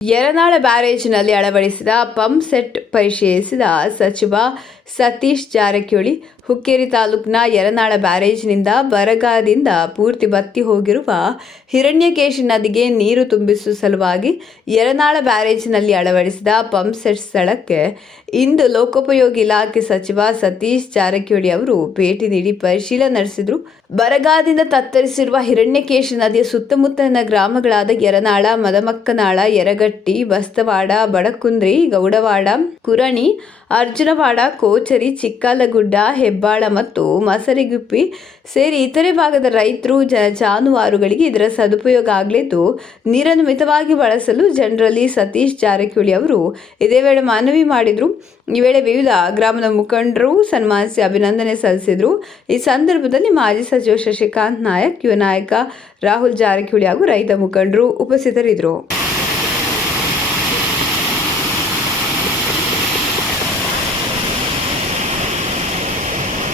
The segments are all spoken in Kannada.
ಯರನಾಳ ಬ್ಯಾರೇಜ್ನಲ್ಲಿ ಅಳವಡಿಸಿದ ಪಂಪ್ ಸೆಟ್ ಪರಿಶೀಲಿಸಿದ ಸಚಿವ ಸತೀಶ್ ಜಾರಕಿಹೊಳಿ, ಹುಕ್ಕೇರಿ ತಾಲೂಕಿನ ಯರನಾಳ ಬ್ಯಾರೇಜ್ನಿಂದ ಬರಗಾದಿಂದ ಪೂರ್ತಿ ಬತ್ತಿ ಹೋಗಿರುವ ಹಿರಣ್ಯಕೇಶಿ ನದಿಗೆ ನೀರು ತುಂಬಿಸುವ ಸಲುವಾಗಿ ಯರನಾಳ ಬ್ಯಾರೇಜ್ನಲ್ಲಿ ಅಳವಡಿಸಿದ ಪಂಪ್ ಸೆಟ್ ಸ್ಥಳಕ್ಕೆ ಇಂದು ಲೋಕೋಪಯೋಗಿ ಇಲಾಖೆ ಸಚಿವ ಸತೀಶ್ ಜಾರಕಿಹೊಳಿ ಅವರು ಭೇಟಿ ನೀಡಿ ಪರಿಶೀಲನೆ ನಡೆಸಿದರು. ಬರಗಾದಿಂದ ತತ್ತರಿಸಿರುವ ಹಿರಣ್ಯಕೇಶಿ ನದಿಯ ಸುತ್ತಮುತ್ತಲಿನ ಗ್ರಾಮಗಳಾದ ಯರನಾಳ, ಮದಮಕ್ಕನಾಳ, ಯರಗಟ್ಟಿ, ಬಸ್ತವಾಡ, ಬಡಕುಂದ್ರಿ, ಗೌಡವಾಡ, ಕುರಣಿ, ಅರ್ಜುನವಾಡ ಕೋಚರಿ, ಚಿಕ್ಕಾಲಗುಡ್ಡ, ಹೆಬ್ಬಾಳ ಮತ್ತು ಮಸರಿಗುಪ್ಪಿ ಸೇರಿ ಇತರೆ ಭಾಗದ ರೈತರು, ಜ, ಜಾನುವಾರುಗಳಿಗೆ ಇದರ ಸದುಪಯೋಗ ಆಗಲಿದ್ದು ನೀರನ್ನು ಮಿತವಾಗಿ ಬಳಸಲು ಜನರಲ್ಲಿ ಸತೀಶ್ ಜಾರಕಿಹೊಳಿ ಅವರು ಇದೇ ವೇಳೆ ಮನವಿ ಮಾಡಿದರು. ಈ ವೇಳೆ ವಿವಿಧ ಗ್ರಾಮದ ಮುಖಂಡರು ಸನ್ಮಾನಿಸಿ ಅಭಿನಂದನೆ ಸಲ್ಲಿಸಿದರು. ಈ ಸಂದರ್ಭದಲ್ಲಿ ಮಾಜಿ ಸಚಿವ ಶಶಿಕಾಂತ್ ನಾಯಕ್, ಯುವ ನಾಯಕ ರಾಹುಲ್ ಜಾರಕಿಹೊಳಿ ಹಾಗೂ ರೈತ ಮುಖಂಡರು ಉಪಸ್ಥಿತರಿದ್ದರು.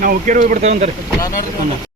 ನಾವು ಹುಕ್ಕೇರಿ ಹೋಗ್ಬಿಡ್ತೇವೆ ಅಂತಾರೆ.